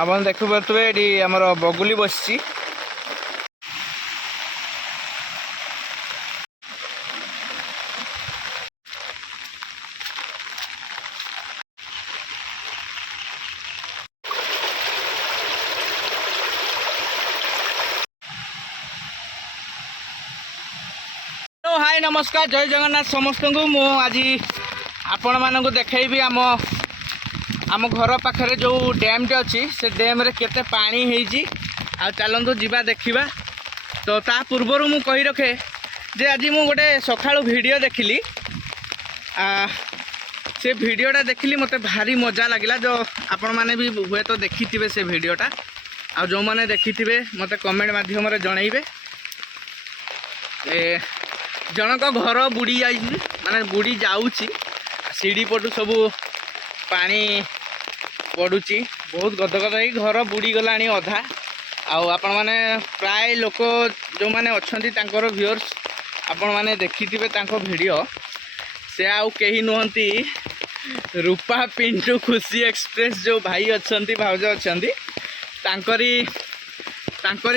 ଆପଣ ଦେଖିପାରୁଥିବେ ଏଠି ଆମର ବଗୁଲି ବସିଛି। हाय नमस्कार जय जगन्नाथ समस्त को मु आज आपण मानक देखी आम आम घर पाखे जो डैम टे अच्छी से डैम रे केते पानी है आ चलतु जीवा देखा। तो ता पूर्वर मु कही रखे जे आज मु गोटे सकाळु वीडियो देखिली से वीडियोटा देखिली मते भारी मजा लगिला। जो आपण माने भी हुए तो देखी से वीडियोटा आ जो माने देखी मते कमेंट माध्यम रे जनइबे। जनक घर बुड़ी जा माने बुड़ी जाऊँगी सीढ़ी पटू सब पानी पड़ुची बहुत गदगद हो घर बुड़ी गला अधा। आपण माने प्राय लोक जो माने अच्छी व्यूअर्स आपण माने देखी वीडियो से आउ कहीं नुहति रूपा पिंटू खुशी एक्सप्रेस जो भाई अच्छा भाउज अच्छा तांकरी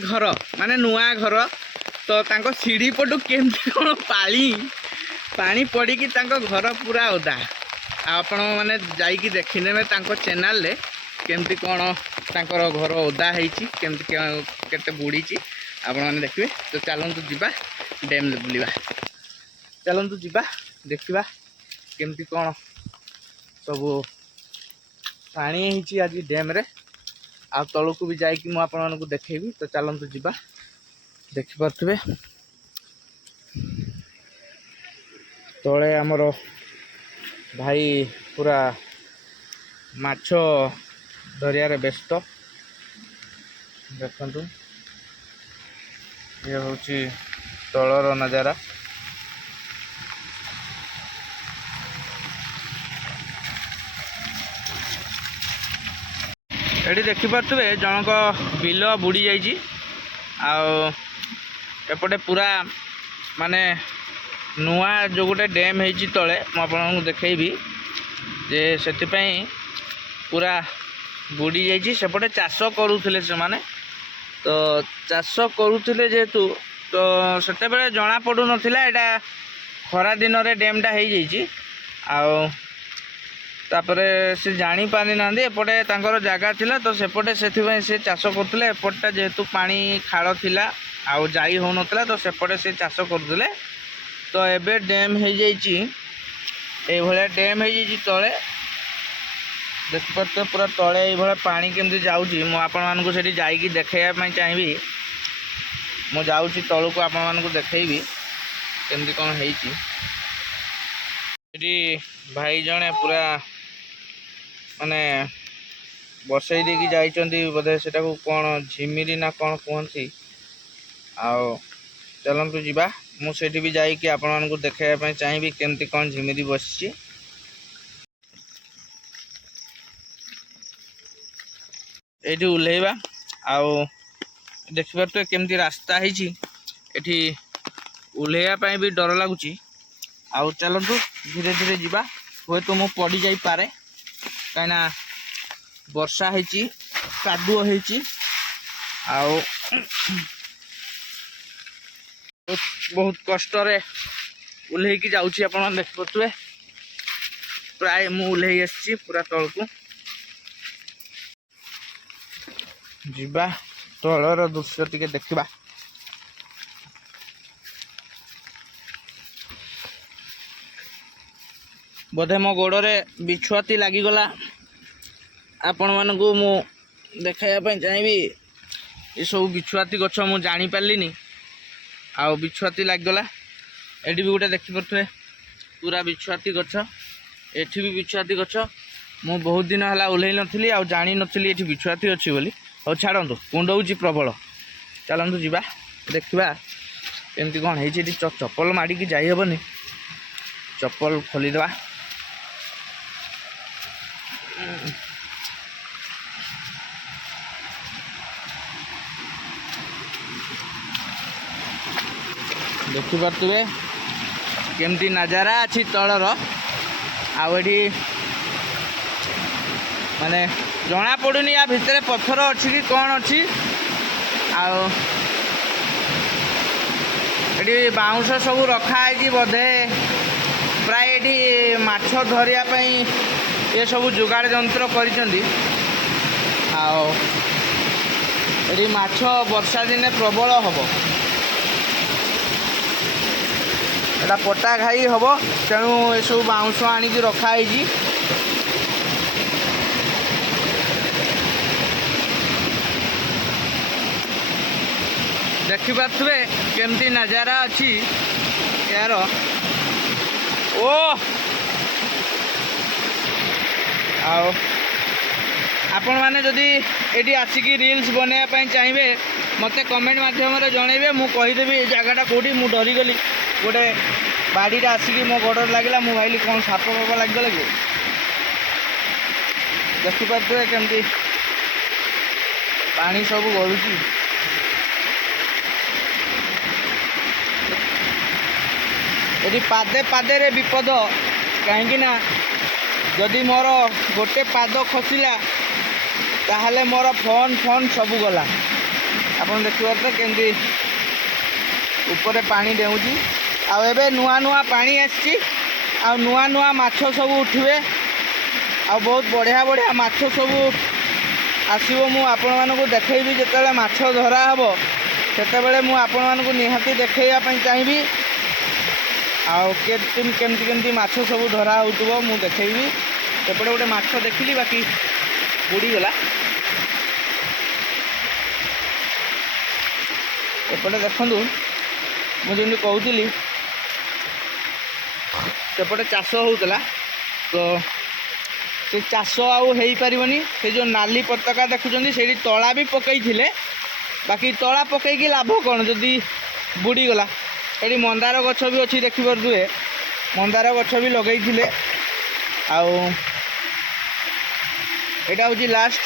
घर माने नुआ घर तो तांको सीढ़ी पटू केमती कौन पानी पड़ी कि घर पूरा ओदा। आपण मैंने जाइकी देखने चैनल रे केमती कौन तांकर घर ओदा होती केमती बुड़ी आपण मैंने देखिए। तो चलतु जीवा डैम बुलवा चलतु जीवा देखा केमती कौन सब पानी होती आज डैम रे आ तलू भी जाइकी मुझे आपको देखेबी। तो चलतु जीवा देखिपे तले आमर भाई पूरा माछ धरिया व्यस्त देखु ये हूँ तलर नजारा। ये देखिपे जनक बिल बुड़ी जाइए एपटे पूरा माने नुआ जो गोटे डैम होती तले मुझे देखी जे से पूरा बुड़ी जाइए। सेपटे चाष करुले से माने तो चाष करुले जेहेतु तो से जना पड़ू नाला यहाँ खरा दिन रे डैमटा हो जापर से जानी पारि ना एपटे जगह थिला तो सेपटे से चाष करुले एपटा जेहेतु पानी खाड़ थिला आउ जाई हो नतला तो सेपटे से चाष करुले। तो एबे डैम हो जाइए ये डैम हो जाइए तले देखिए पूरा तले ये पानी केमती जाऊँगी मुझे आपण से जाइए देखा चाहिए। मु जाऊँगी तलू को आपण देखी केमती कौन है भाई जने पूरा माने बसई देकी जाइछंती बोधे सेटा को कौन झिमिरी ना कौन कहती। आओ चलतु जीवा मुझे भी जाइए आपण को देखापी चाहिए केमती कौन झिमिरी बस ये ओह्लैवा आउ देखिए केमती रास्ता है ओह्लैवाई भी डर लगुच। आउ चलतु धीरे धीरे जीवा हुए तो मु पड़ जापे कहीं वर्षा होती कादुओ होती आउ बहुत कष्ट ओह्लैकी जाऊँगी आप देखिपे प्राय मु ओह्लै आसी पूरा तल को जीवा तलर दृश्य टिके देखा। बोधे मो गोड़े बिछुआती लगिगला आपण मानू मु देखापी चाहिए ये सब बिछुआती गछ मु जानी पार्लिनी आउ बिछुआती लगिगला। ये भी गोटे देखिपे पूरा बिछुआती गछ एठी भी बिछुआती गछ मु बहुत दिन है ओह्लै नी आ जानी नी ये बिछुआती अच्छी बोली। और छाड़ू कुंडौची प्रबल चलतु जीवा देखा एमती कौन है चप्पल माड़िकी जाइहबनी चप्पल खोलीदे देखिपे केमती नजारा अच्छी तलर आउ माने जना पड़ुनी या भितर पत्थर अच्छी कि कौन अच्छी आठी बाउंश सब रखाई बोधे प्राय ये माछ धरियापी ये सब जुगाड़ जंत्र करी माछ वर्षा दिने प्रबल हम एटा पटा घाई हम तेणु ये सब बाउंश आणिकी रखाई देखिपे केमती नजारा अच्छी यार ओ आपण मैंने जदि ये आसिकी रील्स बनवाई चाहिए मत कमेंट मध्यम जनइबे मु कहीदेवी ये जगहटा कौटी मु डरीगली गोटे बाड़ीटा आसिकी मो गोड़ लगे मु भाई कौन साप फाप लगे कि देखिपे केमती पानी सब गलुची ये पादे पादे रे विपद कहीं जदि मोर गोटे पाद खसला ताहले मोर फोन फोन सब गला आपन देखिए केमती ऊपर पानी डेउची आबे नुआ नुआ पानी आसी नुआ नुआ माछ सब उठिबे आ बहुत बढ़िया बढ़िया माछ सब आसीबो मु आपण मानकु देखैबी जेतेले माछ धरा हबो सेतेबेले मु आपण मानकु निहाती देखैया पई चाहिबी केमती केमती माछ सब धरा होतुबो मु देखैबी सेपटे गोटे माछ देखिली बाकी बुड़ीगला एपटे देखु मुझे कहूली सेपटे चाष होता तो से चाष आनी से जो नाली पताका देखुं से तला भी पकई बाकी तला पकईकी लाभ कौन जदि बुड़ीगला ये मंदार गछ भी अच्छी देखिपे मंदार गछ भी लगे आटा हूँ लास्ट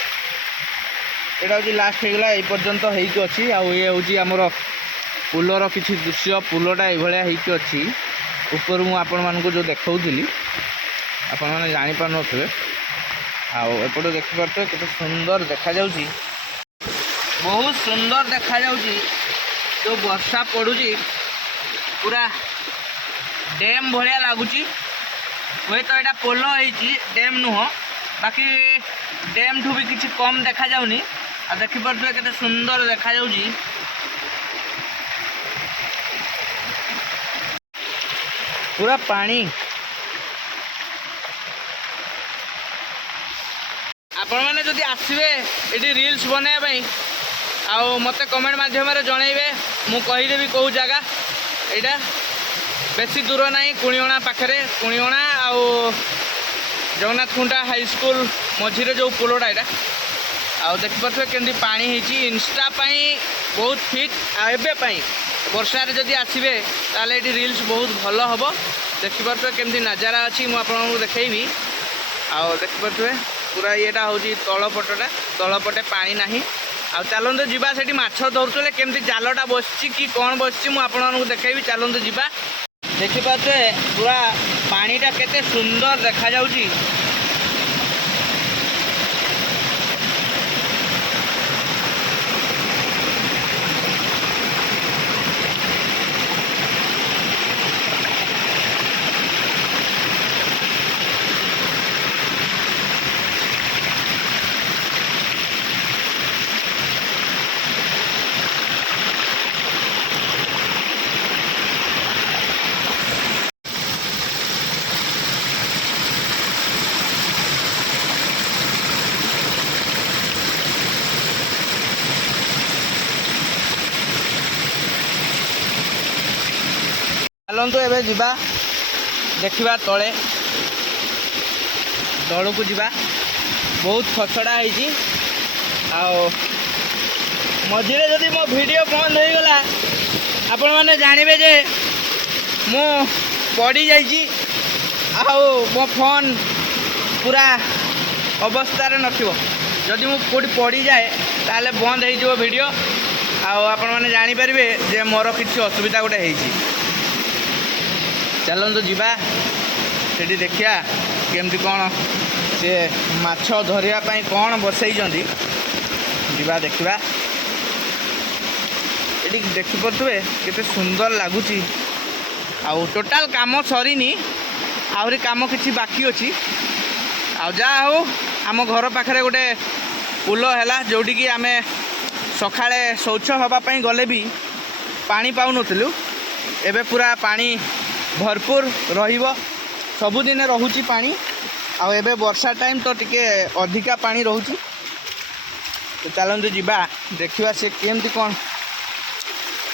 यहाँ हूँ लास्ट होगा ये पर्यंत होती अच्छी ये हूँ आमर पुलर किसी दृश्य पुलटा ये अच्छी ऊपर मुझे आपण मानक जो देखी आपण मैंने जापार थे आपटे देखिपे केते सुंदर देखा जाउची बहुत सुंदर देखा जाउची जो वर्षा पड़ुची पूरा डैम भाया लगुच हे तो यहाँ पोल होती डैम नुह बाकी डैम ठू भी किसी कम देखा जाउनी आ देखिपे केते सुंदर देखा जाउची पूरा पानी आपण मैंने जदि आसबे ये रील्स बनवाई मत कमेंट मध्यम जनइबे मु कहीदेवी कौ जगह यहाँ बेसी दूर ना कुणियोणा पाखे कुणियोणा आउ जगन्नाथ खुंटा हाई स्कूल मझीरे जो पोलटा यहाँ आउ देखिपे केमती पानी होती इंस्टा बहुत फिट एवं वर्षार जदि आसबे ताले ये रील्स बहुत भल हम देखिपे केमती नजारा अच्छी मुझे देखी आउ देखिपे पूरा येटा हूँ तलपटा तलपटे पानी ना आ चलते जीवा से माछ धरुले केमती जालटा बसची कि कौन बसची मुझे देखी चलते जीवा देखिपे पूरा पानीटा केते सुंदर देखा जाउची चलतु एवं जीवा देखा तले तल को जीवा बहुत खसड़ा होती मझे जदि मो वीडियो बंद हो गला आपण मैंने जानवे जे मु पड़ी जाइए मो फोन पूरा अवस्था नथिबो जदि मु कोठी पड़ी जाए ताले बंद हो वीडियो आपण मैंने जानीपर जे मोर किसी असुविधा गोटे होती चलतु जीवा से देखिया केमती कौन ସେ ମାଛ ଧରିବା ପାଇଁ କ'ଣ ବସେଇଛନ୍ତି ଯିବା ଦେଖିବା। ଏଠି ଦେଖିପାରୁଥିବେ କେତେ ସୁନ୍ଦର ଲାଗୁଛି। ଆଉ ଟୋଟାଲ କାମ ସରିନି, ଆହୁରି କାମ କିଛି ବାକି ଅଛି। ଆଉ ଯାହା ହଉ ଆମ ଘର ପାଖରେ ଗୋଟେ ପୋଲ ହେଲା, ଯେଉଁଠିକି ଆମେ ସକାଳେ ଶୌଚ ହେବା ପାଇଁ ଗଲେ ବି ପାଣି ପାଉନଥିଲୁ। ଏବେ ପୁରା ପାଣି ଭରପୁର ରହିବ, ସବୁଦିନେ ରହୁଛି ପାଣି। ଆଉ ଏବେ ବର୍ଷା ଟାଇମ୍ ତ ଟିକେ ଅଧିକା ପାଣି ରହୁଛି। ତ ଚାଲନ୍ତୁ ଯିବା ଦେଖିବା ସେ କେମିତି କ'ଣ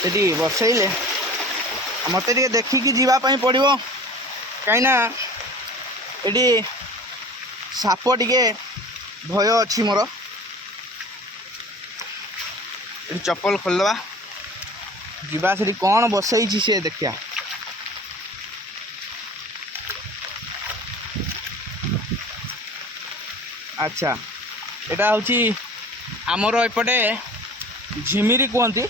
ସେଠି ବସେଇଲେ। ମୋତେ ଟିକେ ଦେଖିକି ଯିବା ପାଇଁ ପଡ଼ିବ, କାହିଁକିନା ଏଠି ସାପ ଟିକେ ଭୟ ଅଛି ମୋର। ଏଠି ଚପଲ ଖୋଲିଦେବା, ଯିବା ସେଠି କ'ଣ ବସେଇଛି ସେ ଦେଖିବା। ଆଚ୍ଛା, ଏଇଟା ହେଉଛି ଆମର ଏପଟେ ଝିମିରି କୁହନ୍ତି,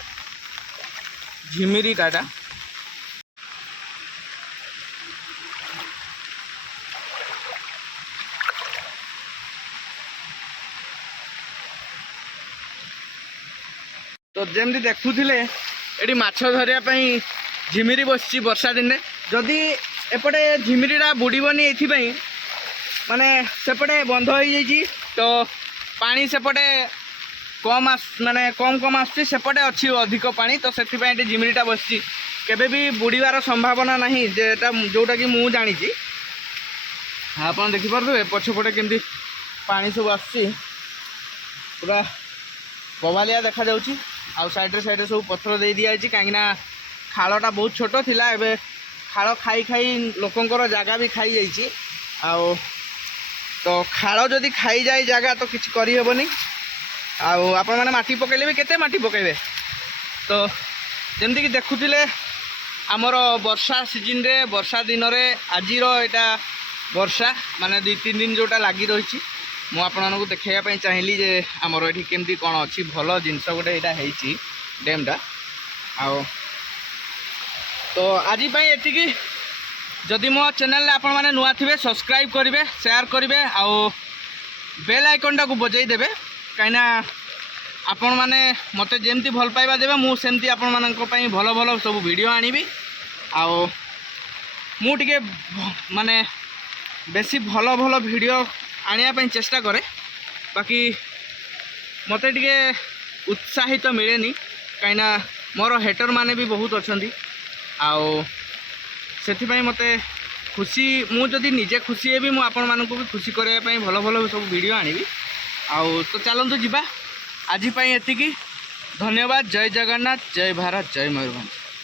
ଝିମିରି କାଟା। ତ ଯେମିତି ଦେଖୁଥିଲେ ଏଠି ମାଛ ଧରିବା ପାଇଁ ଝିମିରି ବସିଛି ବର୍ଷା ଦିନେ। ଯଦି ଏପଟେ ଝିମିରିଟା ବୁଡ଼ିବନି ଏଇଥିପାଇଁ, ମାନେ ସେପଟେ ବନ୍ଧ ହେଇଯାଇଛି ତ ପାଣି ସେପଟେ କମ୍ ଆସୁଛି, ସେପଟେ ଅଛି ଅଧିକ ପାଣି। ତ ସେଥିପାଇଁ ଏଠି ଝିମିରିଟା ବସିଛି, କେବେ ବି ବୁଡ଼ିବାର ସମ୍ଭାବନା ନାହିଁ, ଯେଉଁଟାକି ମୁଁ ଜାଣିଛି। ଆପଣ ଦେଖିପାରୁଥିବେ ପଛପଟେ କେମିତି ପାଣି ସବୁ ଆସୁଛି, ପୁରା କବାଲିଆ ଦେଖାଯାଉଛି। ଆଉ ସାଇଡ଼୍ରେ ସବୁ ପଥର ଦେଇ ଦିଆଯାଇଛି, କାହିଁକିନା ଖାଳଟା ବହୁତ ଛୋଟ ଥିଲା, ଏବେ ଖାଳ ଖାଇ ଖାଇ ଲୋକଙ୍କର ଜାଗା ବି ଖାଇଯାଇଛି। ଆଉ ତ ଖାଳ ଯଦି ଖାଇଯାଏ ଜାଗା ତ କିଛି କରିହେବନି। ଆଉ ଆପଣମାନେ ମାଟି ପକାଇଲେ ବି କେତେ ମାଟି ପକାଇବେ। ତ ଯେମିତିକି ଦେଖୁଥିଲେ ଆମର ବର୍ଷା ସିଜନରେ, ବର୍ଷା ଦିନରେ ଆଜିର ଏଇଟା ବର୍ଷା ମାନେ 2-3 ଦିନ ଯେଉଁଟା ଲାଗି ରହିଛି। ମୁଁ ଆପଣମାନଙ୍କୁ ଦେଖାଇବା ପାଇଁ ଚାହିଁଲି ଯେ ଆମର ଏଠି କେମିତି କ'ଣ ଅଛି, ଭଲ ଜିନିଷ ଗୋଟେ ଏଇଟା ହେଇଛି ଡ୍ୟାମ୍ଟା। ଆଉ ତ ଆଜି ପାଇଁ ଏତିକି। ଯଦି ମୋ ଚ୍ୟାନେଲରେ ଆପଣମାନେ ନୂଆ ଥିବେ ସବସ୍କ୍ରାଇବ୍ କରିବେ, ସେୟାର କରିବେ, ଆଉ ବେଲ୍ ଆଇକନ୍ଟାକୁ ବଜାଇ ଦେବେ, କାହିଁକିନା ଆପଣମାନେ ମୋତେ ଯେମିତି ଭଲ ପାଇବା ଦେବେ ମୁଁ ସେମିତି ଆପଣମାନଙ୍କ ପାଇଁ ଭଲ ଭଲ ସବୁ ଭିଡ଼ିଓ ଆଣିବି। ଆଉ ମୁଁ ଟିକେ ମାନେ ବେଶୀ ଭଲ ଭଲ ଭିଡ଼ିଓ ଆଣିବା ପାଇଁ ଚେଷ୍ଟା କରେ, ବାକି ମୋତେ ଟିକେ ଉତ୍ସାହିତ ମିଳେନି, କାହିଁକିନା ମୋର ହେଟର ମାନେ ବି ବହୁତ ଅଛନ୍ତି। ଆଉ ସେଥିପାଇଁ ମୋତେ ଖୁସି, ମୁଁ ଯଦି ନିଜେ ଖୁସି ହେବି ମୁଁ ଆପଣମାନଙ୍କୁ ବି ଖୁସି କରିବା ପାଇଁ ଭଲ ଭଲ ସବୁ ଭିଡ଼ିଓ ଆଣିବି। ଆଉ ତ ଚାଲନ୍ତୁ ଯିବା, ଆଜି ପାଇଁ ଏତିକି। ଧନ୍ୟବାଦ। ଜୟ ଜଗନ୍ନାଥ, ଜୟ ଭାରତ, ଜୟ ମୟୂରଭଞ୍ଜ।